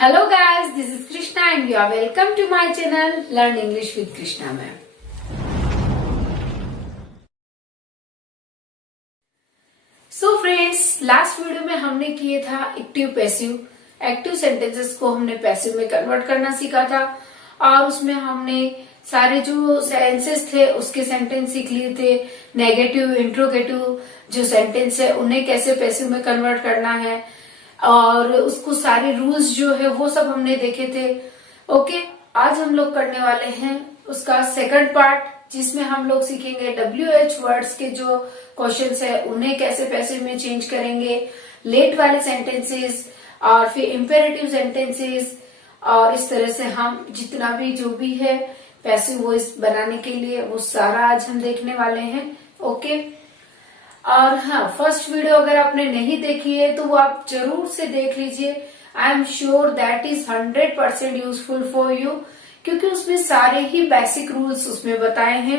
Hello guys, this is Krishna and you are welcome to my channel Learn English with Krishna ma'am. So friends, last video में हमने किए था active passive. Active sentences को हमने passive में convert करना सीखा था और उसमें हमने सारे जो सेंटेंसेस थे उसके सेंटेंस सीख लिए थे। नेगेटिव, इंट्रोगेटिव जो सेंटेंस है उन्हें कैसे पैसिव में कन्वर्ट करना है और उसको सारे रूल्स जो है वो सब हमने देखे थे। ओके, आज हम लोग करने वाले हैं उसका सेकंड पार्ट, जिसमें हम लोग सीखेंगे WH वर्ड्स के जो क्वेश्चंस है उन्हें कैसे पैसिव में चेंज करेंगे, लेट वाले सेंटेंसेस और फिर इम्पेरेटिव सेंटेंसेस, और इस तरह से हम जितना भी जो भी है पैसिव वॉइस बनाने के लिए वो सारा आज हम देखने वाले हैं। ओके, और हाँ, फर्स्ट वीडियो अगर आपने नहीं देखी है तो वो आप जरूर से देख लीजिए। I am sure that is 100% useful for you, क्योंकि उसमें सारे ही बेसिक रूल्स उसमें बताए हैं।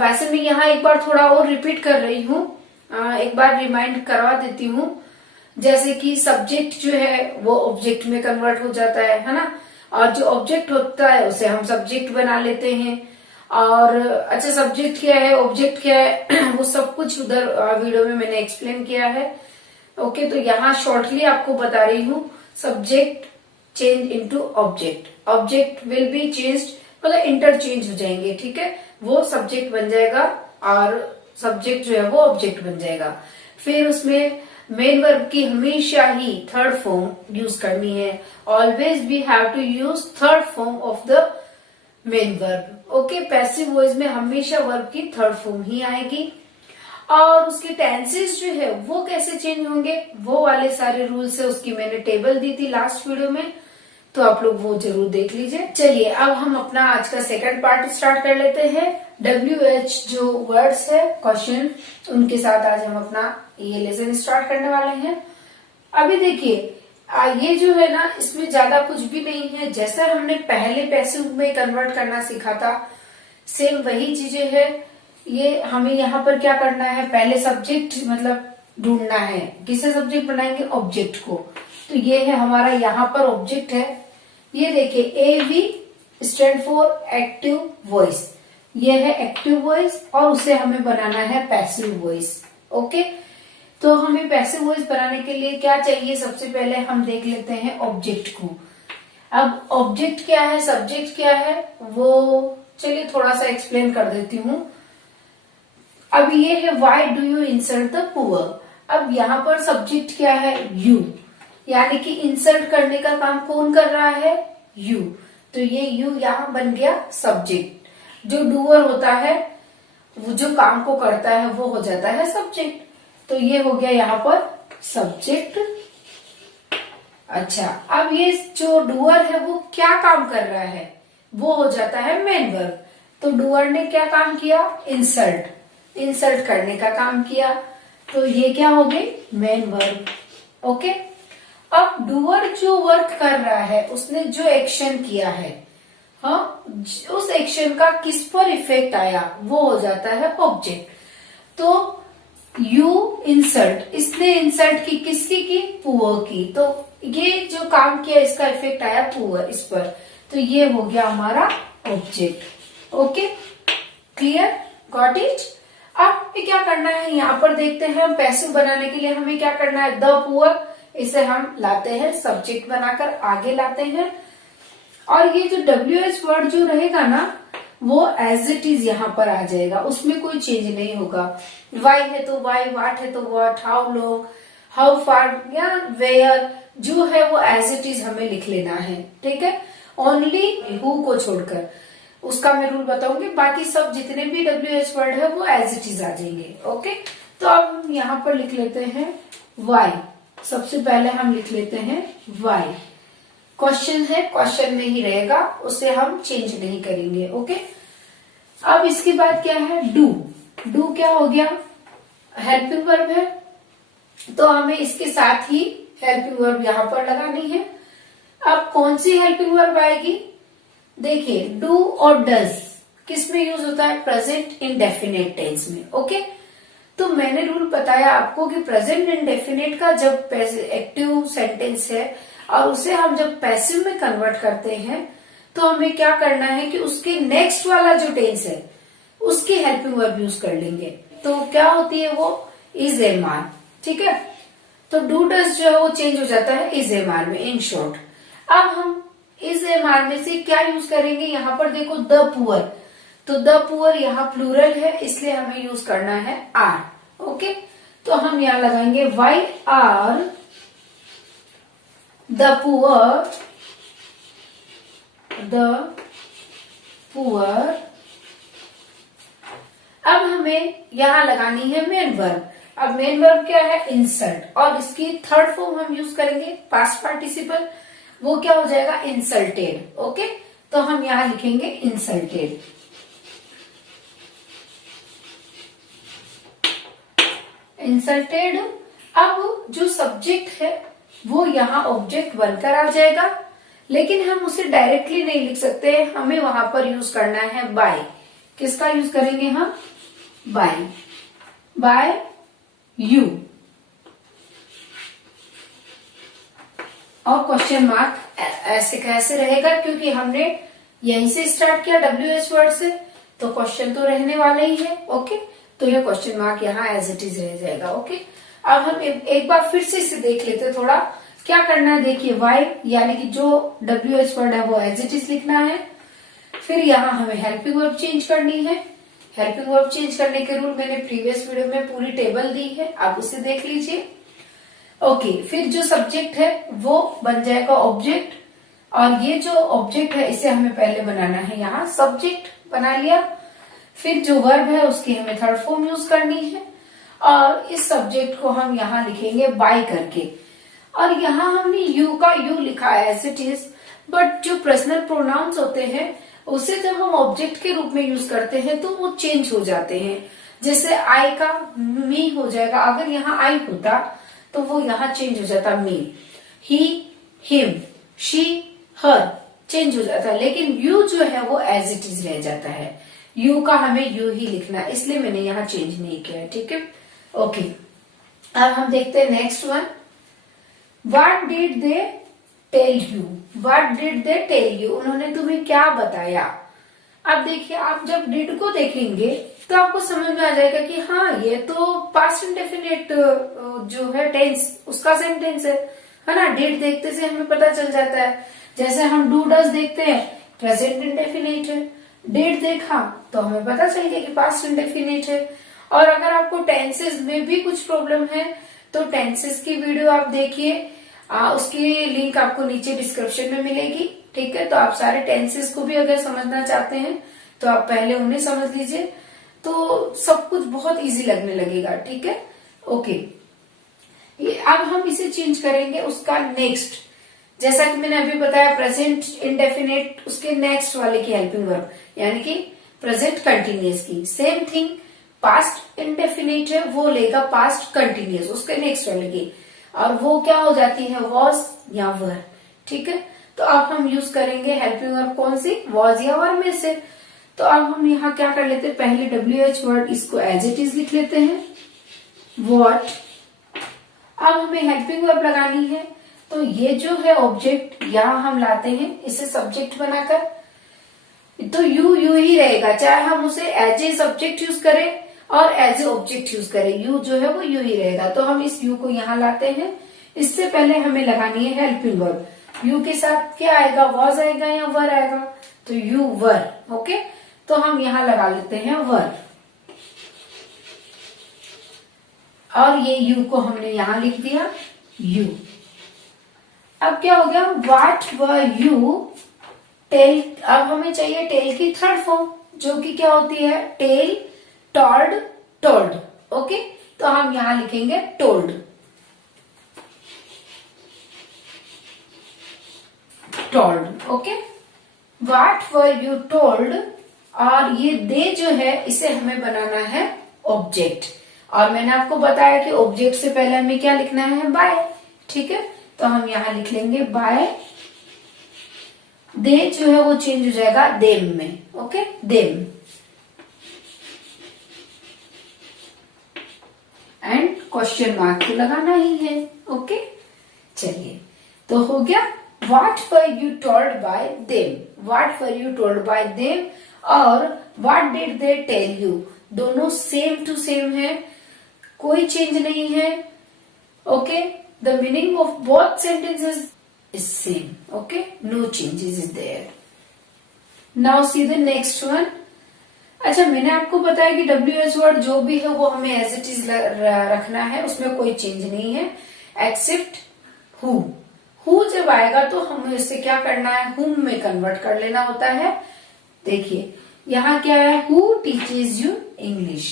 वैसे मैं यहाँ एक बार थोड़ा और रिपीट कर रही हूँ, एक बार रिमाइंड करवा देती हूँ। जैसे कि सब्जेक्ट जो है वो ऑब्जेक्ट में कन्वर्ट हो जाता है ना, और जो ऑब्जेक्ट होता है उसे हम सब्जेक्ट बना लेते हैं। और अच्छा, सब्जेक्ट क्या है, ऑब्जेक्ट क्या है वो सब कुछ उधर वीडियो में मैंने एक्सप्लेन किया है। ओके, तो यहाँ शॉर्टली आपको बता रही हूँ। Subject change into object, object will be changed, मतलब इंटरचेंज हो जाएंगे। ठीक है, वो सब्जेक्ट बन जाएगा और सब्जेक्ट जो है वो ऑब्जेक्ट बन जाएगा। फिर उसमें मेन वर्ब की हमेशा ही थर्ड फॉर्म यूज करनी है। Always we have to use third form of the main verb. Okay, passive voice में हमेशा वर्ब की थर्ड फॉर्म ही आएगी। और उसके टेंसेस जो है वो कैसे चेंज होंगे, वो वाले सारे रूल्स है, उसकी मैंने टेबल दी थी लास्ट वीडियो में, तो आप लोग वो जरूर देख लीजिए। चलिए अब हम अपना आज का सेकंड पार्ट स्टार्ट कर लेते हैं। WH जो वर्ड्स है क्वेश्चन, उनके साथ आज हम अपना ये लेसन स्टार्ट करने वाले हैं। अभी देखिए, ये जो है ना, इसमें ज्यादा कुछ भी नहीं है। जैसा हमने पहले पैसिव में कन्वर्ट करना सीखा था, सेम वही चीजें है। ये हमें यहाँ पर क्या करना है, पहले सब्जेक्ट मतलब ढूंढना है। किसे सब्जेक्ट बनाएंगे, ऑब्जेक्ट को। तो ये है हमारा यहाँ पर ऑब्जेक्ट है। ये देखिए, AV stand for active voice. ये है एक्टिव वॉइस और उसे हमें बनाना है पैसिव वॉइस। ओके, तो हमें पैसिव वॉइस बनाने के लिए क्या चाहिए, सबसे पहले हम देख लेते हैं ऑब्जेक्ट को। अब ऑब्जेक्ट क्या है, सब्जेक्ट क्या है, वो चलिए थोड़ा सा एक्सप्लेन कर देती हूँ। अब ये है why do you insult the poor. अब यहाँ पर सब्जेक्ट क्या है, यू, यानी कि इंसल्ट करने का काम कौन कर रहा है, यू। तो ये यू यहाँ बन गया सब्जेक्ट। जो डूअर होता है, वो जो काम को करता है, वो हो जाता है सब्जेक्ट। तो ये हो गया यहाँ पर सब्जेक्ट। अच्छा, अब ये जो डूअर है वो क्या काम कर रहा है, वो हो जाता है मेन वर्ब। तो डूअर ने क्या काम किया, इंसल्ट, इंसल्ट करने का काम किया। तो ये क्या हो गई, मेन वर्ब। ओके, अब डूअर जो वर्क कर रहा है, उसने जो एक्शन किया है, हाँ, उस एक्शन का किस पर इफेक्ट आया, वो हो जाता है ऑब्जेक्ट। तो यू इंसल्ट, इसने इंसल्ट की, किसकी की, पुअर की। तो ये जो काम किया इसका इफेक्ट आया पुअर, इस पर। तो ये हो गया हमारा object. Okay, clear, got it. अब क्या करना है, यहाँ पर देखते हैं, पैसिव बनाने के लिए हमें क्या करना है, द पुअर, इसे हम लाते हैं सब्जेक्ट बनाकर आगे लाते हैं। और ये जो WH वर्ड जो रहेगा ना, वो एज इट इज यहाँ पर आ जाएगा, उसमें कोई चेंज नहीं होगा। वाई है तो वाई, वाट है तो वाट, हाउ लॉन्ग, हाउ फार या वेयर, जो है वो एज इट इज हमें लिख लेना है। ठीक है, ओनली हु को छोड़कर, उसका मैं रूल बताऊंगी। बाकी सब जितने भी WH वर्ड है वो एज इट इज आ जाएंगे। ओके, तो अब हम यहाँ पर लिख लेते हैं वाई। सबसे पहले हम लिख लेते हैं वाई। क्वेश्चन है, क्वेश्चन में ही रहेगा, उसे हम चेंज नहीं करेंगे। ओके, अब इसके बाद क्या है, डू। डू क्या हो गया, हेल्पिंग वर्ब है, तो हमें इसके साथ ही हेल्पिंग वर्ब यहाँ पर लगानी है। अब कौन सी हेल्पिंग वर्ब आएगी, देखिए, डू और डज किस में यूज होता है, प्रेजेंट इंडेफिनिट टेंस में। ओके, तो मैंने रूल बताया आपको कि प्रेजेंट इंडेफिनिट का जब एक्टिव सेंटेंस है और उसे हम जब पैसिव में कन्वर्ट करते हैं तो हमें क्या करना है कि उसके नेक्स्ट वाला जो टेंस है उसकी हेल्पिंग वर्ब यूज कर लेंगे। तो क्या होती है वो, इज एम आर। ठीक है, तो डू डज जो है वो चेंज हो जाता है इज एम आर में, इन शॉर्ट। अब हम इज एम आर में से क्या यूज करेंगे, यहाँ पर देखो द पुअर, तो द पुअर यहाँ प्लूरल है इसलिए हमें यूज करना है आर। ओके, तो हम यहाँ लगाएंगे why are the poor, the poor. अब हमें यहां लगानी है मेन वर्ब। अब मेन वर्ब क्या है, इंसल्ट, और इसकी थर्ड फॉर्म हम यूज करेंगे पास्ट पार्टिसिपल, वो क्या हो जाएगा, इंसल्टेड। ओके, तो हम यहां लिखेंगे इंसल्टेड। इंसल्टेड। अब जो सब्जेक्ट है वो यहाँ ऑब्जेक्ट बनकर आ जाएगा, लेकिन हम उसे डायरेक्टली नहीं लिख सकते, हमें वहां पर यूज करना है बाय। किसका यूज करेंगे हम, बाय, बाय यू। और क्वेश्चन मार्क ऐसे कैसे रहेगा, क्योंकि हमने यहीं से स्टार्ट किया WH वर्ड से, तो क्वेश्चन तो रहने वाला ही है। ओके, तो ये क्वेश्चन मार्क यहाँ एज इट इज रह जाएगा। ओके, अब हम एक बार फिर से इसे देख लेते थोड़ा क्या करना है। देखिए वाई यानी कि जो WH वर्ड है वो एज इट इज लिखना है, फिर यहाँ हमें हेल्पिंग वर्ब चेंज करनी है। हेल्पिंग वर्ब चेंज करने के रूल मैंने प्रीवियस वीडियो में पूरी टेबल दी है, आप उसे देख लीजिए। ओके, फिर जो सब्जेक्ट है वो बन जाएगा ऑब्जेक्ट, और ये जो ऑब्जेक्ट है इसे हमें पहले बनाना है, यहाँ सब्जेक्ट बना लिया। फिर जो वर्ब है उसकी हमें थर्ड फॉर्म यूज करनी है, और इस सब्जेक्ट को हम यहाँ लिखेंगे बाय करके। और यहाँ हमने यू का यू लिखा है एज इट इज, बट जो पर्सनल प्रोनाउंस होते हैं उसे जब हम ऑब्जेक्ट के रूप में यूज करते हैं तो वो चेंज हो जाते हैं। जैसे आई का मी हो जाएगा, अगर यहाँ आई होता तो वो यहाँ चेंज हो जाता मी, ही हिम, शी हर चेंज हो जाता है, लेकिन यू जो है वो एज इट इज रह जाता है। यू का हमें यू ही लिखना है, इसलिए मैंने यहाँ चेंज नहीं किया है। ठीक है, ओके, अब हम देखते हैं next one. What did they tell you, what did they tell you, उन्होंने तुम्हें क्या बताया। अब देखिए, आप जब डिड को देखेंगे तो आपको समझ में आ जाएगा कि हाँ ये तो पास्ट इंडेफिनिट जो है टेंस उसका सेंटेंस है ना। डिड देखते से हमें पता चल जाता है। जैसे हम डू डज देखते हैं प्रेजेंट इंडेफिनिट है, डिड देखा तो हमें पता चल गया कि पास्ट इंडेफिनिट है। और अगर आपको टेंसेस में भी कुछ प्रॉब्लम है तो टेंसेस की वीडियो आप देखिए, उसकी लिंक आपको नीचे डिस्क्रिप्शन में मिलेगी। ठीक है, तो आप सारे टेंसेस को भी अगर समझना चाहते हैं तो आप पहले उन्हें समझ लीजिए, तो सब कुछ बहुत इजी लगने लगेगा। ठीक है, ओके, अब हम इसे चेंज करेंगे उसका नेक्स्ट। जैसा कि मैंने अभी बताया प्रेजेंट इंडेफिनिट उसके नेक्स्ट वाले की हेल्पिंग वर्ब, यानी कि प्रेजेंट कंटिन्यूअस की। सेम थिंग पास्ट इंडेफिनिट है वो लेगा पास्ट कंटिन्यूअस उसके नेक्स्ट वाले की, और वो क्या हो जाती है, वॉज या वर। ठीक है, तो अब हम यूज करेंगे हेल्पिंग वर्ब कौन सी, वॉज या वर में से। तो अब हम यहाँ क्या कर लेते हैं, पहले WH वर्ड इसको एज इट इज लिख लेते हैं, वॉट। अब हमें हेल्पिंग वर्ब लगानी है, तो ये जो है ऑब्जेक्ट यहाँ हम लाते हैं इसे सब्जेक्ट बनाकर, तो यू ही रहेगा, चाहे हम उसे एज ए सब्जेक्ट यूज करें और एज ए ऑब्जेक्ट यूज करें, यू जो है वो यू ही रहेगा। तो हम इस यू को यहाँ लाते हैं। इससे पहले हमें लगानी है हेल्पिंग वर्ब, यू के साथ क्या आएगा, वॉज आएगा या वर आएगा, तो यू वर। ओके, तो हम यहाँ लगा लेते हैं वर, और ये यू को हमने यहाँ लिख दिया यू। अब क्या हो गया, व्हाट वर यू टेल। अब हमें चाहिए टेल की थर्ड फॉर्म, जो कि क्या होती है, टेल, टॉल्ड, टोल्ड। ओके, तो हम यहां लिखेंगे told, told. Okay, what were you told, और ये दे जो है इसे हमें बनाना है ऑब्जेक्ट, और मैंने आपको बताया कि ऑब्जेक्ट से पहले हमें क्या लिखना है, बाय। ठीक है, तो हम यहां लिख लेंगे बाय। दे जो है वो चेंज हो जाएगा देम में। Okay, them, and question mark तो लगाना ही है। ओके, चलिए तो हो गया what were you told by them, what were you told by them और what did they tell you, दोनों सेम टू सेम है, कोई चेंज नहीं है। Okay, the meaning of both sentences is same. Okay, no changes is there. Now see the next one. अच्छा, मैंने आपको बताया कि WH वर्ड जो भी है वो हमें एज इट इज रखना है, उसमें कोई चेंज नहीं है एक्सेप्ट हु। हु जब आएगा तो हमें इससे क्या करना है, हुम में कन्वर्ट कर लेना होता है। देखिए यहाँ क्या है, who teaches you English,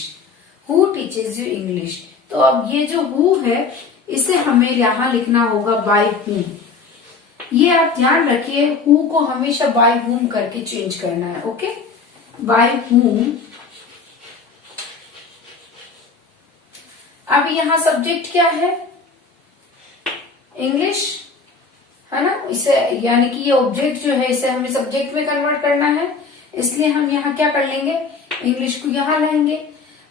who teaches you English. तो अब ये जो हु है इसे हमें यहाँ लिखना होगा बाय हुम। ये आप ध्यान रखिए, हु को हमेशा बाय हुम करके चेंज करना है। ओके, बाय हुम। अब यहाँ सब्जेक्ट क्या है, इंग्लिश है ना, इसे यानी कि ये ऑब्जेक्ट जो है इसे हमें सब्जेक्ट में कन्वर्ट करना है, इसलिए हम यहाँ क्या कर लेंगे, इंग्लिश को यहाँ लाएंगे।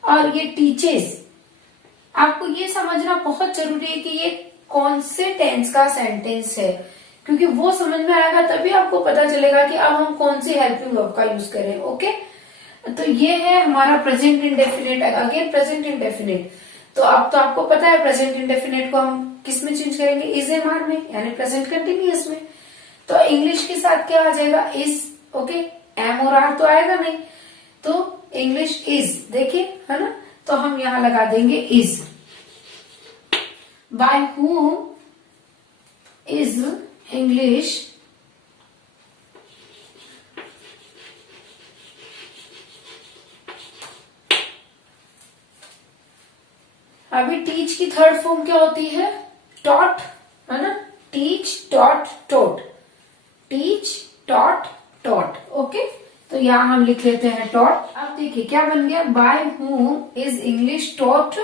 और ये टीचेस, आपको ये समझना बहुत जरूरी है कि ये कौन से टेंस का सेंटेंस है, क्योंकि वो समझ में आएगा तभी आपको पता चलेगा कि अब हम कौन सी हेल्पिंग वर्ब का यूज करें। ओके, तो ये है हमारा present indefinite, again present indefinite. तो अब तो आपको पता है प्रेजेंट इंडेफिनिट को हम किस में चेंज करेंगे, इज एम आर में, यानी प्रेजेंट कंटिन्यूअस में। तो इंग्लिश के साथ क्या आ जाएगा, इज। ओके, एम और आर तो आएगा नहीं, तो इंग्लिश इज, देखिए है ना, तो हम यहां लगा देंगे is. Bye whom is English अभी टीच की थर्ड फॉर्म क्या होती है, टॉट, है ना, टीच, टॉट, टोट, टीच, टॉट, टॉट। ओके, तो यहां हम लिख लेते हैं टॉट। अब देखिए क्या बन गया, by whom is English taught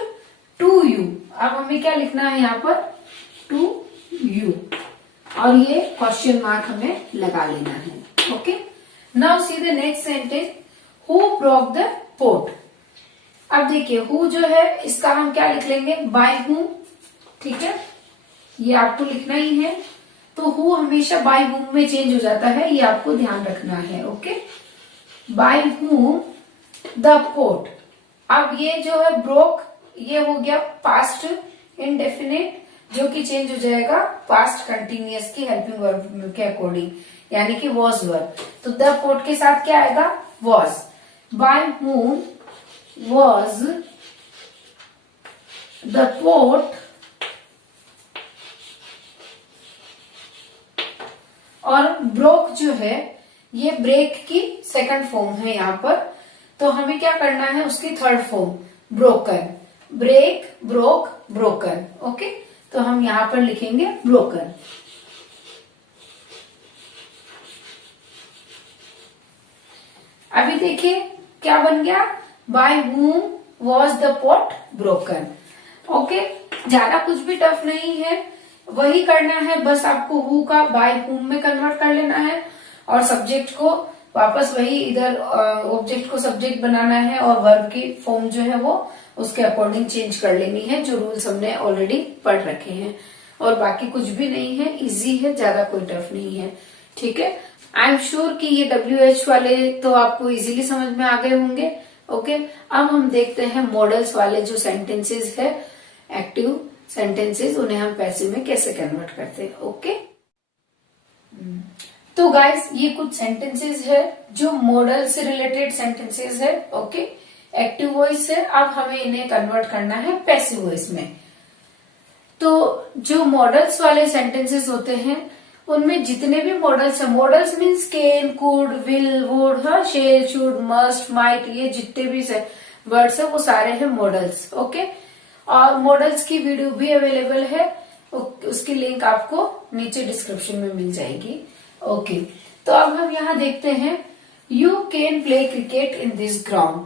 to you. अब हमें क्या लिखना है यहाँ पर, टू यू, और ये क्वेश्चन मार्क हमें लगा लेना है। Okay, now see the next sentence, who broke the pot. अब देखिए हु जो है इसका हम क्या लिख लेंगे, बाय हुम। ठीक है, ये आपको लिखना ही है। तो हु हमेशा बाय हुम में चेंज हो जाता है, ये आपको ध्यान रखना है। Okay, by whom the pot. अब ये जो है ब्रोक, ये हो गया पास्ट इंडेफिनिट, जो कि चेंज हो जाएगा पास्ट कंटिन्यूअस की हेल्पिंग वर्ब के अकॉर्डिंग, यानी कि वॉज वर्ब। तो द पोट के साथ क्या आएगा, was. By whom was the pot, और ब्रोक जो है ये ब्रेक की सेकंड फॉर्म है यहाँ पर, तो हमें क्या करना है, उसकी third form broken, break, broke, broken. Okay, तो हम यहां पर लिखेंगे ब्रोकन। अभी देखिए क्या बन गया, by whom was the pot broken. Okay, ज्यादा कुछ भी टफ नहीं है, वही करना है, बस आपको हु का बाय हुम में कन्वर्ट कर लेना है, और सब्जेक्ट को वापस वही इधर ऑब्जेक्ट को सब्जेक्ट बनाना है, और वर्ब की फॉर्म जो है वो उसके अकॉर्डिंग चेंज कर लेनी है, जो रूल्स हमने ऑलरेडी पढ़ रखे हैं। और बाकी कुछ भी नहीं है, इजी है, ज्यादा कोई टफ नहीं है। ठीक है, आई एम श्योर कि ये WH वाले तो आपको इजीली समझ में आ गए होंगे। ओके, अब हम देखते हैं मॉडल्स वाले जो सेंटेंसेस है, एक्टिव सेंटेंसेस, उन्हें हम पैसिव में कैसे कन्वर्ट करते हैं। ओके, तो गाइस ये कुछ सेंटेंसेस है जो मॉडल से रिलेटेड सेंटेंसेस है। ओके, एक्टिव वॉइस है, अब हमें इन्हें कन्वर्ट करना है पैसिव वॉइस में। तो जो मॉडल्स वाले सेंटेंसेस होते हैं उनमें जितने भी मॉडल्स हैं, modals means can, could, will, would, shall, should, must, might, ये जितने भी वर्ड्स है वो सारे हैं मॉडल्स। ओके, और मॉडल्स की वीडियो भी अवेलेबल है, उसकी लिंक आपको नीचे डिस्क्रिप्शन में मिल जाएगी। ओके, तो अब हम यहाँ देखते हैं, you can play cricket in this ground.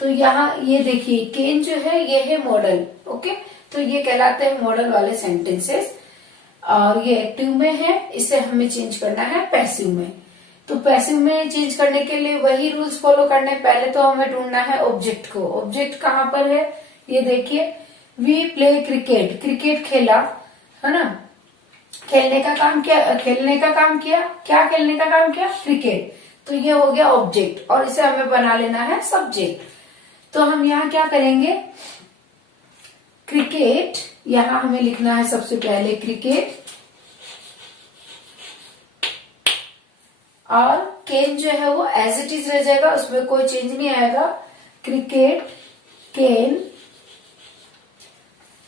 तो यहाँ ये देखिए कैन जो है ये है मॉडल। ओके, तो ये कहलाते हैं मॉडल वाले सेंटेंसेस, और ये एक्टिव में है, इसे हमें चेंज करना है पैसिव में। तो पैसिव में चेंज करने के लिए वही रूल्स फॉलो करने, पहले तो हमें ढूंढना है ऑब्जेक्ट को। ऑब्जेक्ट कहाँ पर है, ये देखिए, वी प्ले क्रिकेट, क्रिकेट खेला, है ना, खेलने का काम किया, खेलने का काम किया, क्या खेलने का काम किया, क्रिकेट। तो ये हो गया ऑब्जेक्ट और इसे हमें बना लेना है सब्जेक्ट। तो हम यहाँ क्या करेंगे, क्रिकेट, यहाँ हमें लिखना है सबसे पहले क्रिकेट, और केन जो है वो एज इट इज रह जाएगा, उसमें कोई चेंज नहीं आएगा, क्रिकेट केन।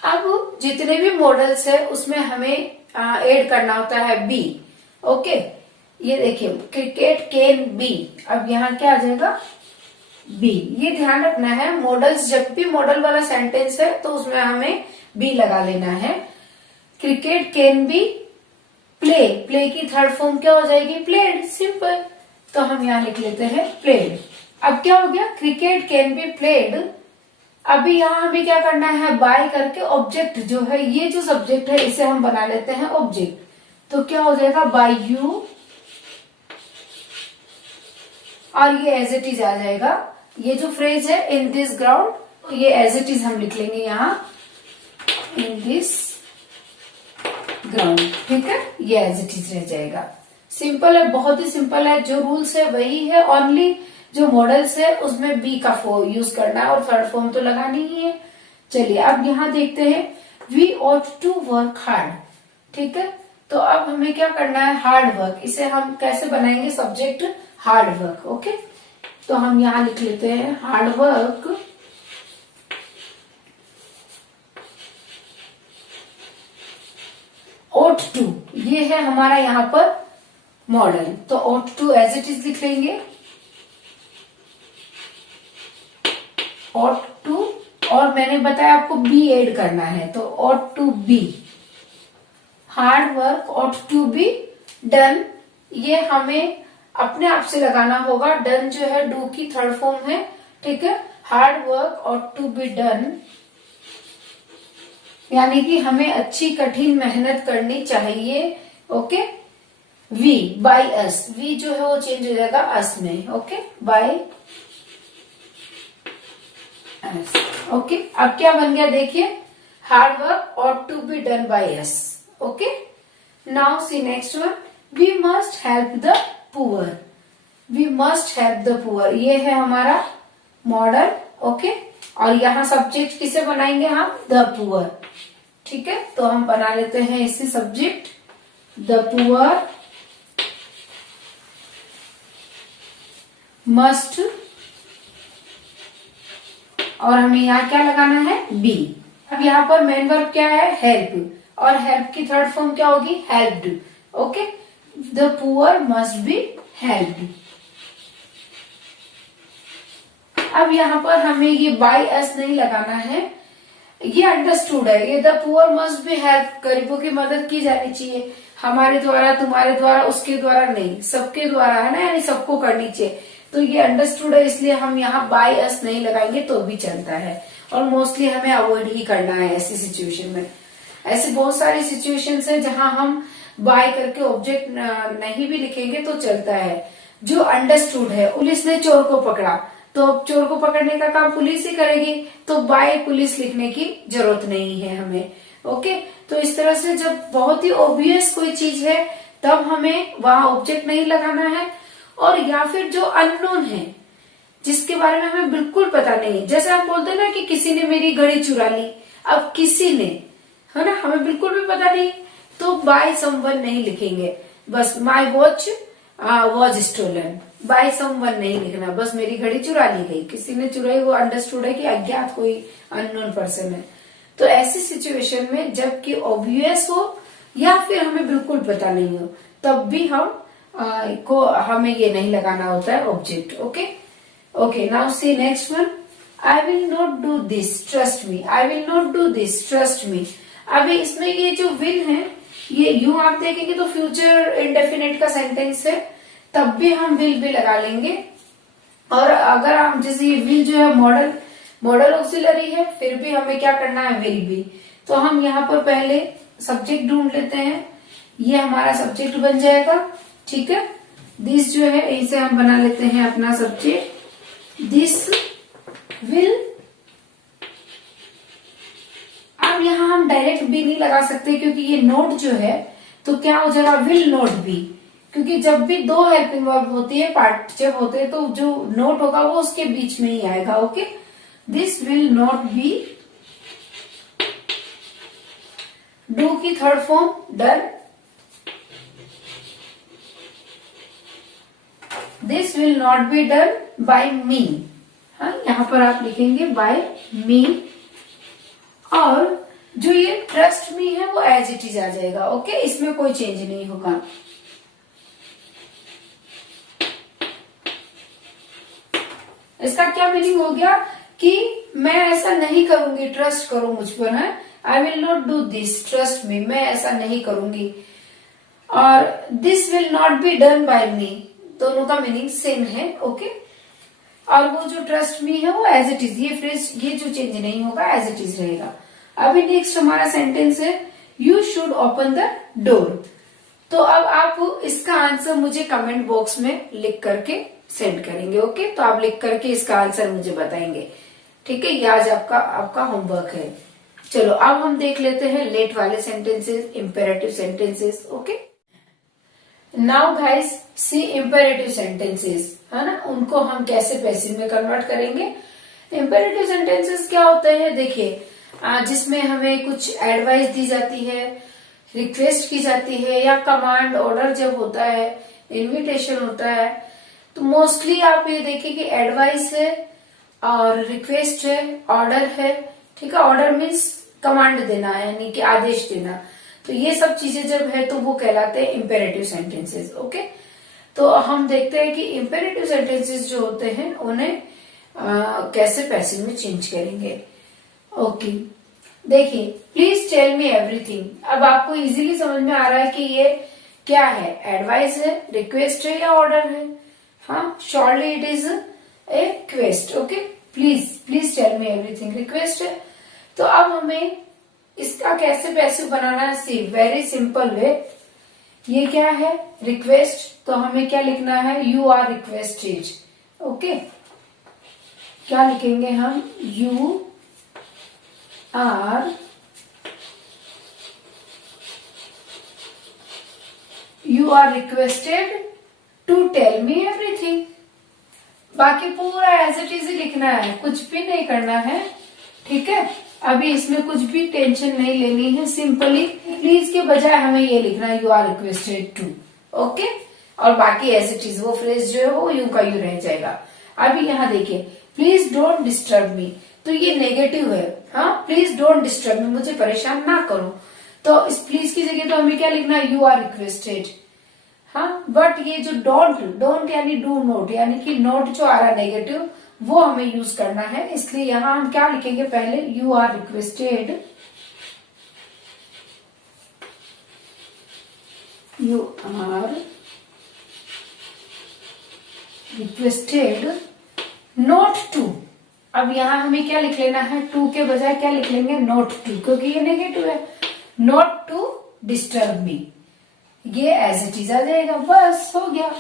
अब जितने भी मॉडल्स है उसमें हमें ऐड करना होता है बी। ओके, ये देखिए क्रिकेट केन बी, अब यहाँ क्या आ जाएगा, बी। ये ध्यान रखना है, मॉडल्स जब भी मॉडल वाला सेंटेंस है तो उसमें हमें बी लगा लेना है। Cricket can be play, play की थर्ड फॉर्म क्या हो जाएगी, प्लेड, सिंपल। तो हम यहाँ लिख लेते हैं प्लेड। अब क्या हो गया, क्रिकेट कैन बी प्लेड। अभी यहाँ हमें क्या करना है, बाय करके ऑब्जेक्ट जो है, ये जो सब्जेक्ट है इसे हम बना लेते हैं ऑब्जेक्ट। तो क्या हो जाएगा, बाय यू, और ये एज इट इज आ जाएगा। ये जो फ्रेज है इन दिस ग्राउंड, ये एज इट इज हम लिख लेंगे यहाँ, इन दिस ग्राउंड, ठीक है, ये एज इट इज रह जाएगा। सिंपल है, बहुत ही सिंपल है, जो रूल्स है वही है, ओनली जो मॉडल्स है उसमें बी का यूज करना है और थर्ड फॉर्म तो लगानी ही है। चलिए अब यहाँ देखते हैं, we ought to work hard, ठीक है। तो अब हमें क्या करना है, हार्ड वर्क, इसे हम कैसे बनाएंगे, सब्जेक्ट हार्ड वर्क। ओके, तो हम यहाँ लिख लेते हैं हार्ड वर्क, ought to, ये है हमारा यहाँ पर मॉडल, तो ought to as it is लिख लेंगे, ought to, और मैंने बताया आपको बी ऐड करना है, तो ought to be, hard work ought to be done, ये हमें अपने आप से लगाना होगा, डन जो है डू की थर्ड फॉर्म है, ठीक है। Hard work ought to be done, यानी कि हमें अच्छी कठिन मेहनत करनी चाहिए। Okay, we by us, we जो है वो चेंज हो जाएगा अस में, ओके, बाय अस। ओके, अब क्या बन गया देखिए, hard work ought to be done by us। Okay, now see next one, we must help the poor, we must help the poor, ये है हमारा मॉडल। ओके, और यहाँ सब्जेक्ट किसे बनाएंगे हम, द पुअर, ठीक है। तो हम बना लेते हैं इसे सब्जेक्ट, द पुअर मस्ट, और हमें यहाँ क्या लगाना है, बी। अब यहाँ पर मेन वर्ब क्या है, हेल्प, और हेल्प की थर्ड फॉर्म क्या होगी, helped. Okay, the poor must be helped. अब यहाँ पर हमें ये बाय अस नहीं लगाना है, ये अंडरस्टूड है, ये the poor must be help, गरीबों की मदद की जानी चाहिए, हमारे द्वारा, तुम्हारे द्वारा, उसके द्वारा नहीं, सबके द्वारा, है ना, यानी सबको करनी चाहिए। तो ये अंडरस्टूड है, इसलिए हम यहाँ बाय अस नहीं लगाएंगे तो भी चलता है, और मोस्टली हमें अवॉइड ही करना है ऐसी सिचुएशन में। ऐसी बहुत सारी सिचुएशंस है जहां हम बाय करके ऑब्जेक्ट नहीं भी लिखेंगे तो चलता है। जो अंडरस्टूड है, पुलिस ने चोर को पकड़ा, तो अब चोर को पकड़ने का काम पुलिस ही करेगी, तो बाय पुलिस लिखने की जरूरत नहीं है हमें। ओके, तो इस तरह से जब बहुत ही ऑब्वियस कोई चीज है तब हमें वहां ऑब्जेक्ट नहीं लगाना है, और या फिर जो अननोन है, जिसके बारे में हमें बिल्कुल पता नहीं, जैसे हम बोलते हैं ना कि किसी ने मेरी घड़ी चुरा ली, अब किसी ने, है ना, हमें बिल्कुल भी पता नहीं, तो बाय समवन नहीं लिखेंगे, बस my watch was stolen, by someone नहीं लिखना, बस मेरी घड़ी चुरा ली गई, किसी ने चुराई, वो अंडरस्टूड है कि अज्ञात कोई अननोन पर्सन है। तो ऐसी सिचुएशन में जबकि ऑब्वियस हो या फिर हमें बिल्कुल पता नहीं हो, तब भी हमें ये नहीं लगाना होता है object. Okay, okay, now see next one, I will not do this trust me, I will not do this trust मी। अभी इसमें ये जो विल है, ये यूं आप देखेंगे तो फ्यूचर इंडेफिनिट का सेंटेंस है, तब भी हम विल भी लगा लेंगे, और अगर हम जैसे ये विल जो है मॉडल ऑक्सिलरी है, फिर भी हमें क्या करना है, विल भी। तो हम यहाँ पर पहले सब्जेक्ट ढूंढ लेते हैं, ये हमारा सब्जेक्ट बन जाएगा, ठीक है। दिस जो है इसे हम बना लेते हैं अपना सब्जेक्ट, दिस विल। अब यहाँ हम डायरेक्ट भी नहीं लगा सकते क्योंकि ये नोट जो है, तो क्या हो जाएगा, विल नॉट बी, क्योंकि जब भी दो हेल्पिंग वर्ब होती है, पार्टिसिपल होते हैं, तो जो नोट होगा वो उसके बीच में ही आएगा। Okay, this will not be, do की third form done, this will not be done by me. हाँ, यहां पर आप लिखेंगे बाय मी, और जो ये ट्रस्ट मी है वो एज इट इज आ जाएगा। ओके, इसमें कोई चेंज नहीं होगा। इसका क्या मीनिंग हो गया कि मैं ऐसा नहीं करूंगी, ट्रस्ट करो मुझ पर, है, I will not do this, trust me, मैं ऐसा नहीं करूंगी। और this will not be done by me, दोनों का मीनिंग सेम है। ओके, और वो जो ट्रस्ट मी है वो एज इट इज, ये फ्रेज, ये जो चेंज नहीं होगा, एज इट इज रहेगा। अभी नेक्स्ट हमारा सेंटेंस है, you should open the door. तो अब आप इसका आंसर मुझे कमेंट बॉक्स में लिख करके सेंड करेंगे। ओके, तो आप लिख करके इसका आंसर मुझे बताएंगे। ठीक है, ये आज आपका होमवर्क है। चलो अब हम देख लेते हैं लेट वाले sentences, imperative sentences. Okay, now guys see imperative sentences, है ना, उनको हम कैसे पैसिव में कन्वर्ट करेंगे। इंपेरेटिव सेंटेंसेस क्या होते हैं, देखिए, जिसमें हमें कुछ एडवाइस दी जाती है, रिक्वेस्ट की जाती है, या कमांड ऑर्डर जब होता है, इनविटेशन होता है, तो मोस्टली आप ये देखिए कि एडवाइस है और रिक्वेस्ट है, ऑर्डर है। ठीक है, ऑर्डर मीन्स कमांड देना, यानी कि आदेश देना। तो ये सब चीजें जब है तो वो कहलाते हैं इंपेरेटिव सेंटेंसेस। ओके, तो हम देखते हैं कि इंपेरेटिव सेंटेंसेस जो होते हैं उन्हें कैसे पैसिव में चेंज करेंगे। ओके, देखिए, प्लीज टेल मी एवरीथिंग। अब आपको इजीली समझ में आ रहा है कि ये क्या है, एडवाइस है, रिक्वेस्ट है, या ऑर्डर है। हाँ, shortly it is a quest. Okay, please tell me everything, request है। तो अब हमें इसका कैसे पैसिव बनाना है, सी वेरी सिंपल वे। ये क्या है, रिक्वेस्ट, तो हमें क्या लिखना है, यू आर रिक्वेस्टेड। ओके, क्या लिखेंगे हम, you are requested to tell me everything. बाकी पूरा एज इट इज लिखना है, कुछ भी नहीं करना है। ठीक है, अभी इसमें कुछ भी टेंशन नहीं लेनी है, सिंपली प्लीज के बजाय हमें ये लिखना है, you are requested to. Okay, और बाकी एज इट इज वो फ्रेज जो है वो यूं का यूं रह जाएगा। अभी यहाँ देखिए, प्लीज डोंट डिस्टर्ब मी, तो ये नेगेटिव है। हाँ, प्लीज डोंट डिस्टर्ब मी, मुझे परेशान ना करो। तो इस प्लीज की जगह तो हमें क्या लिखना है, यू आर रिक्वेस्टेड। हाँ, बट ये जो डोंट यानी डू नोट, यानी कि नोट जो आ रहा है नेगेटिव, वो हमें यूज करना है। इसलिए यहां हम क्या लिखेंगे, पहले you are requested, you are requested not to. अब यहां हमें क्या लिख लेना है, टू के बजाय क्या लिख लेंगे, नोट टू, क्योंकि ये नेगेटिव है। नोट टू डिस्टर्ब मी, ये एज इट इज आ जाएगा, बस हो गया।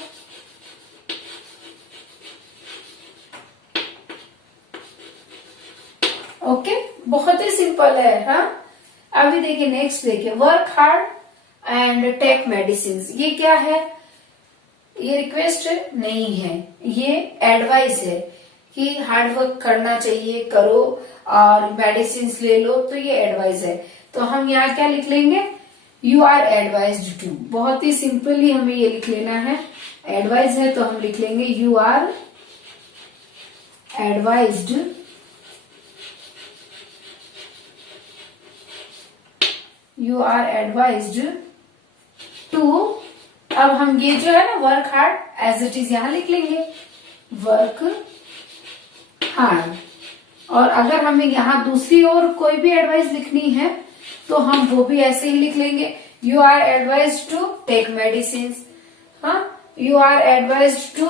ओके, बहुत ही सिंपल है। हाँ, अभी देखिए नेक्स्ट देखिए, work hard and take medicine. ये क्या है, ये रिक्वेस्ट नहीं है, ये एडवाइस है कि हार्ड वर्क करना चाहिए, करो और मेडिसिन ले लो, तो ये एडवाइस है। तो हम यहाँ क्या लिख लेंगे, यू आर एडवाइज्ड टू। बहुत ही सिंपली हमें ये लिख लेना है, एडवाइस है तो हम लिख लेंगे यू आर एडवाइज्ड टू। अब हम ये जो है ना, work hard as it is यहां लिख लेंगे, वर्क हार्ड। और अगर हमें यहाँ दूसरी और कोई भी एडवाइस लिखनी है तो हम वो भी ऐसे ही लिख लेंगे, you are advised to take medicine. हाँ, you are advised to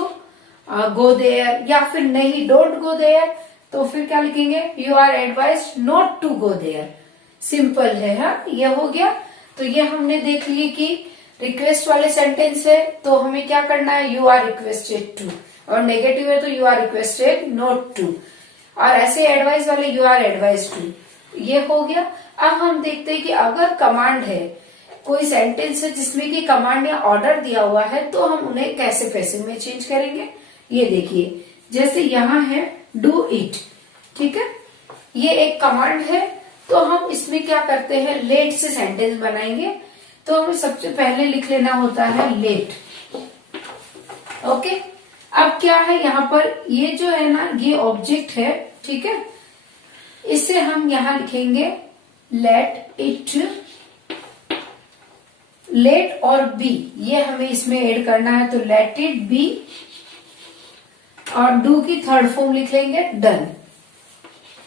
go there, या फिर नहीं डोंट गो देयर, तो फिर क्या लिखेंगे, you are advised not to go there. Simple है। हाँ, ये हो गया। तो ये हमने देख लिए कि रिक्वेस्ट वाले सेंटेंस है तो हमें क्या करना है, यू आर रिक्वेस्टेड टू, और नेगेटिव है तो you are requested not to, और ऐसे एडवाइस वाले यू आर एडवाइज टू। ये हो गया। अब हम देखते हैं कि अगर कमांड है कोई सेंटेंस है जिसमें कि कमांड या ऑर्डर दिया हुआ है तो हम उन्हें कैसे पैसिव में चेंज करेंगे। ये देखिए, जैसे यहाँ है डू इट, ठीक है, ये एक कमांड है, तो हम इसमें क्या करते हैं, लेट से सेंटेंस बनाएंगे। तो हमें सबसे पहले लिख लेना होता है लेट। ओके, अब क्या है यहाँ पर, ये जो है ना ये ऑब्जेक्ट है, ठीक है, इसे हम यहाँ लिखेंगे लेट इट, लेट और बी ये हमें इसमें ऐड करना है, तो लेट इट बी, और डू की थर्ड फॉर्म लिख लेंगे done,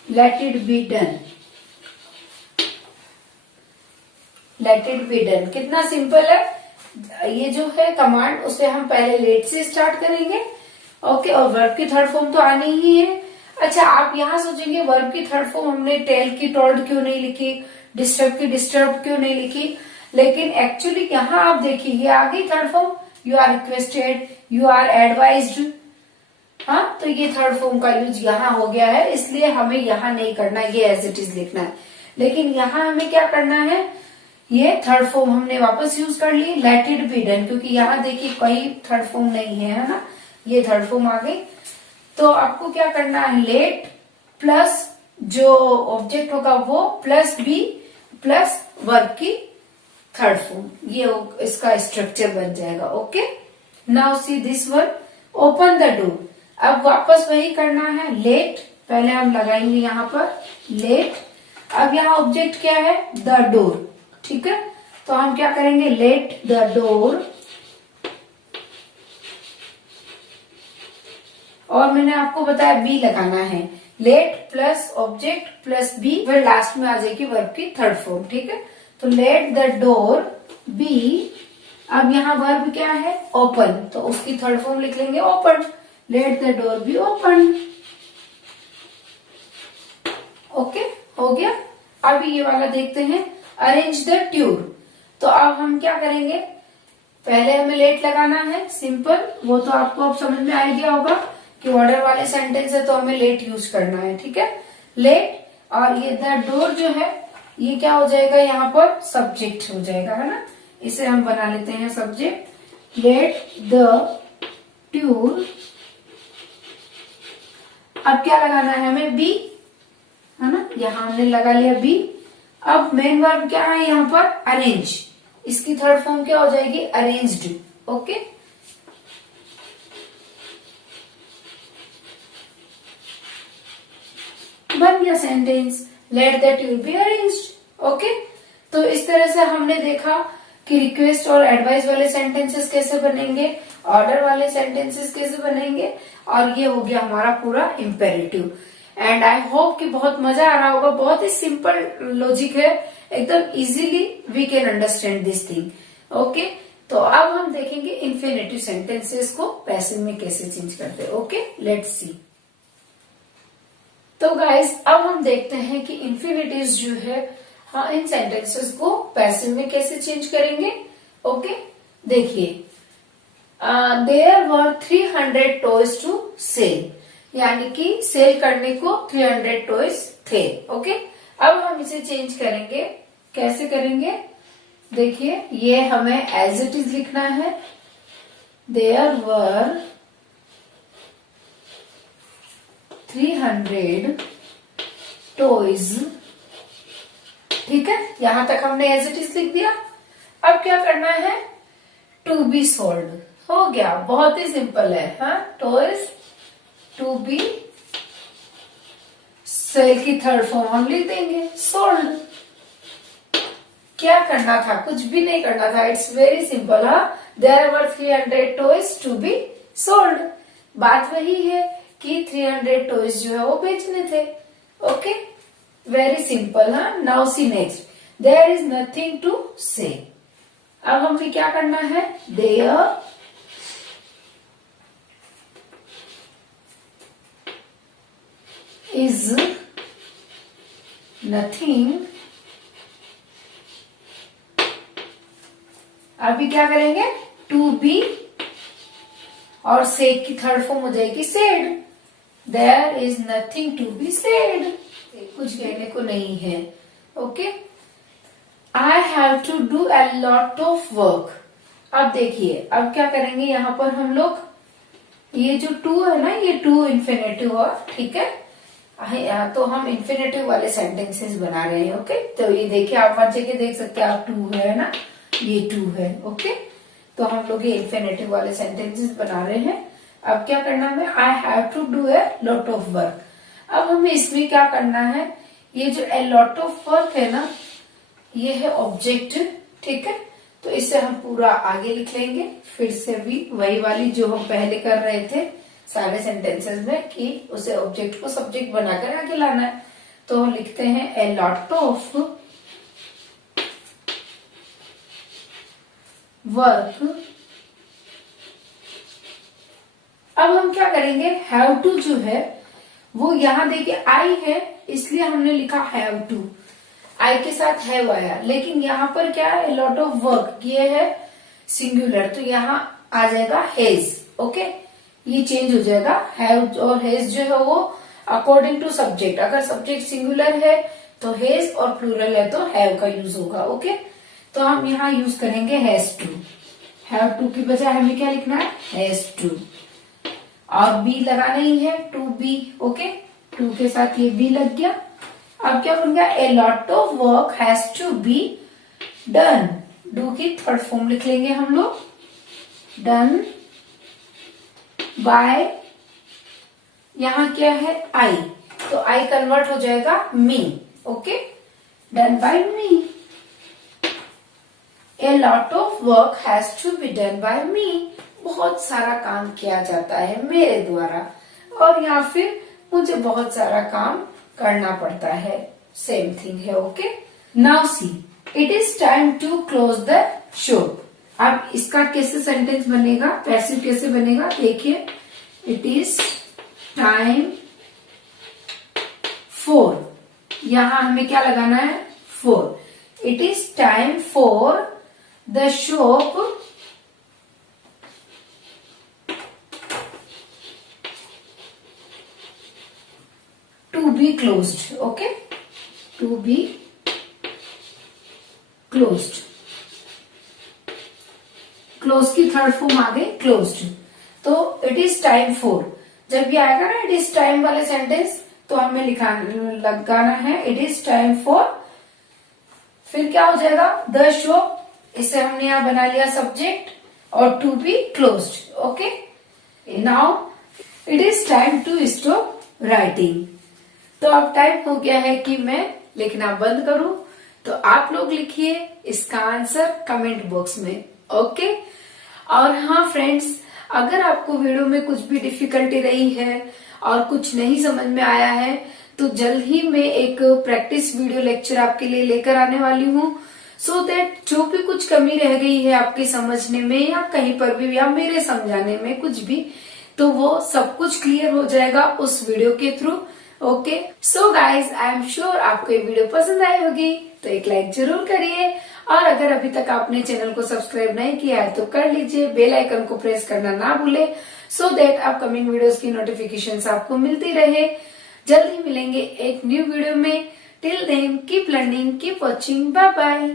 let it be done, let it be done. कितना सिंपल है। ये जो है कमांड उसे हम पहले लेट से स्टार्ट करेंगे, ओके, और वर्ब की थर्ड फॉर्म तो आनी ही है। अच्छा, आप यहाँ सोचेंगे वर्ब की थर्ड फॉर्म हमने टेल की टोल्ड क्यों नहीं लिखी, डिस्टर्ब की डिस्टर्ब क्यों नहीं लिखी, लेकिन एक्चुअली यहाँ आप देखिए ये आ गई third form, you are requested, you are advised, हाँ, तो ये थर्ड फॉर्म का यूज यहाँ हो गया है, इसलिए हमें यहाँ नहीं करना, ये एज इट इज लिखना है। लेकिन यहाँ हमें क्या करना है, ये थर्ड फॉर्म हमने वापस यूज कर ली, लेट इट बी डन, क्योंकि यहाँ देखिए कोई थर्ड फॉर्म नहीं है ना, ये थर्ड फॉर्म आ गई। तो आपको क्या करना है, लेट प्लस जो ऑब्जेक्ट होगा वो प्लस बी प्लस वर्ब की थर्ड फॉर्म, ये इसका स्ट्रक्चर बन जाएगा। Okay, now see this one, open the door. अब वापस वही करना है, लेट पहले हम लगाएंगे यहाँ पर लेट, अब यहाँ ऑब्जेक्ट क्या है, द डोर, ठीक है, तो हम क्या करेंगे, लेट द डोर, और मैंने आपको बताया बी लगाना है, let plus object plus be, फिर लास्ट में आ जाएगी वर्ब की थर्ड फॉर्म, ठीक है, तो लेट द डोर बी, अब यहाँ वर्ब क्या है, ओपन, तो उसकी थर्ड फॉर्म लिख लेंगे open, let the door be open. Okay, हो गया। अब ये वाला देखते हैं, अरेंज द ट्यूर। तो अब हम क्या करेंगे, पहले हमें लेट लगाना है, सिंपल, वो तो आपको अब समझ में आइडिया होगा कि ऑर्डर वाले सेंटेंस है तो हमें लेट यूज करना है, ठीक है, लेट, और ये द डोर जो है ये क्या हो जाएगा, यहाँ पर सब्जेक्ट हो जाएगा, है ना, इसे हम बना लेते हैं सब्जेक्ट, लेट द ट्यूर। अब क्या लगाना है हमें, बी, है ना, यहाँ हमने लगा लिया बी। अब मेन वर्ब क्या है यहाँ पर, अरेंज, इसकी थर्ड फॉर्म क्या हो जाएगी, अरेंज्ड। ओके, बन गया sentence, let the tour be arranged. Okay, तो इस तरह से हमने देखा कि रिक्वेस्ट और एडवाइस वाले सेंटेंसेस कैसे बनेंगे, ऑर्डर वाले सेंटेंसेस कैसे बनेंगे, और ये हो गया हमारा पूरा इम्पेरेटिव। एंड आई होप कि बहुत मजा आ रहा होगा, बहुत ही सिंपल लॉजिक है, एकदम easily we can understand this thing. Okay, तो अब हम देखेंगे इन्फिनेटिव सेंटेंसेस को पैसिव में कैसे चेंज करते हैं। Okay, let's see. तो गाइस अब हम देखते हैं कि इन्फिनिटिव्स जो है, हाँ, इन सेंटेंसेस को पैसिव में कैसे चेंज करेंगे। ओके, देखिए, there were 300 toys to sell, यानी कि सेल करने को 300 टॉयज थे। ओके, अब हम इसे चेंज करेंगे, कैसे करेंगे, देखिए, ये हमें एज इट इज लिखना है, देयर वर 300 टॉयज, ठीक है, यहां तक हमने एज इट इज लिख दिया। अब क्या करना है, टू बी सोल्ड, हो गया, बहुत ही सिंपल है, हाँ, टॉयज टू बी, सेल की थर्ड फॉर्म हम लिख देंगे सोल्ड। क्या करना था, कुछ भी नहीं करना था, इट्स वेरी सिंपल। हाँ, there were 300 toys to be sold, बात वही है कि 300 टॉयज जो है वो बेचने थे। Okay, very simple. हाँ, now see next, there is nothing to say. अब हमें क्या करना है, देयर इज नथिंग, अभी क्या करेंगे, टू बी, और सेड की थर्ड फॉर्म हो जाएगी said, there is nothing to be said, कुछ कहने को नहीं है। Okay, I have to do a lot of work. अब देखिए, अब क्या करेंगे यहाँ पर हम लोग, ये जो टू है ना, ये टू इन्फिनेटिव और ठीक है, तो हम इन्फिनेटिव वाले सेंटेंसेस बना रहे हैं। ओके, तो ये देखिए आप हर जगह देख सकते हैं, आप टू है ना, ये टू है। ओके, तो हम लोग ये इन्फिनेटिव वाले सेंटेंसेस बना रहे हैं। अब क्या करना है, I have to do a lot of work. अब हमें इसमें क्या करना है, ये जो ए लॉट ऑफ वर्क है ना, ये है ऑब्जेक्ट, ठीक है, तो इसे हम पूरा आगे लिख लेंगे, फिर से भी वही वाली जो हम पहले कर रहे थे सारे सेंटेंसेस में, कि उसे ऑब्जेक्ट को सब्जेक्ट बनाकर आगे लाना है। तो हम लिखते हैं ए लॉट ऑफ वर्क। अब हम क्या करेंगे, हैव टू जो है वो यहाँ देखिए आई है, इसलिए हमने लिखा हैव टू, आई के साथ हैव आया, लेकिन यहाँ पर क्या है, लॉट ऑफ वर्क, ये है सिंगुलर, तो यहाँ आ जाएगा हैज। ओके, ये चेंज हो जाएगा, हैव और हैज जो है वो अकॉर्डिंग टू सब्जेक्ट, अगर सब्जेक्ट सिंगुलर है तो हैज और प्लूरल है तो हैव का यूज होगा। ओके, तो हम यहाँ यूज करेंगे हैज टू, हैव टू की बजाय हमें क्या लिखना है, हैज टू, और बी लगाना ही है, टू बी। ओके, टू के साथ ये बी लग गया। अब क्या बन गया, a lot of work has to be done, do की थर्ड फॉर्म लिख लेंगे हम लोग, डन बाय, यहां क्या है आई, तो आई कन्वर्ट हो जाएगा me. Okay, done by me, a lot of work has to be done by me, बहुत सारा काम किया जाता है मेरे द्वारा, और या फिर मुझे बहुत सारा काम करना पड़ता है, सेम थिंग है। Okay, now see, it is time to close the shop. अब इसका कैसे सेंटेंस बनेगा, पैसिव कैसे बनेगा, देखिए, इट इज टाइम फॉर, यहां हमें क्या लगाना है, for, it is time for the shop to be closed. Okay, to be closed, close की थर्ड फॉर्म आ गई closed, तो इट इज टाइम फॉर, जब ये आएगा ना इट इज टाइम वाले सेंटेंस, तो हमें लगाना है इट इज टाइम फॉर, फिर क्या हो जाएगा, द शॉप, इसे हमने यहाँ बना लिया सब्जेक्ट, और to be closed. Okay, now it is time to stop writing, तो अब टाइम हो गया है कि मैं लिखना बंद करूं, तो आप लोग लिखिए इसका आंसर कमेंट बॉक्स में। ओके, और हाँ फ्रेंड्स, अगर आपको वीडियो में कुछ भी डिफिकल्टी रही है और कुछ नहीं समझ में आया है, तो जल्द ही मैं एक प्रैक्टिस वीडियो लेक्चर आपके लिए लेकर आने वाली हूँ, सो दैट जो भी कुछ कमी रह गई है आपके समझने में या कहीं पर भी या मेरे समझाने में कुछ भी, तो वो सब कुछ क्लियर हो जाएगा उस वीडियो के through. Okay, so guys, I am sure आपको ये वीडियो पसंद आई होगी, तो एक लाइक जरूर करिए, और अगर अभी तक आपने चैनल को सब्सक्राइब नहीं किया है तो कर लीजिए, बेल आइकन को प्रेस करना ना भूले, सो दैट अपकमिंग वीडियोस की नोटिफिकेशंस आपको मिलती रहे। जल्द ही मिलेंगे एक न्यू वीडियो में, till then keep learning, keep watching, bye bye.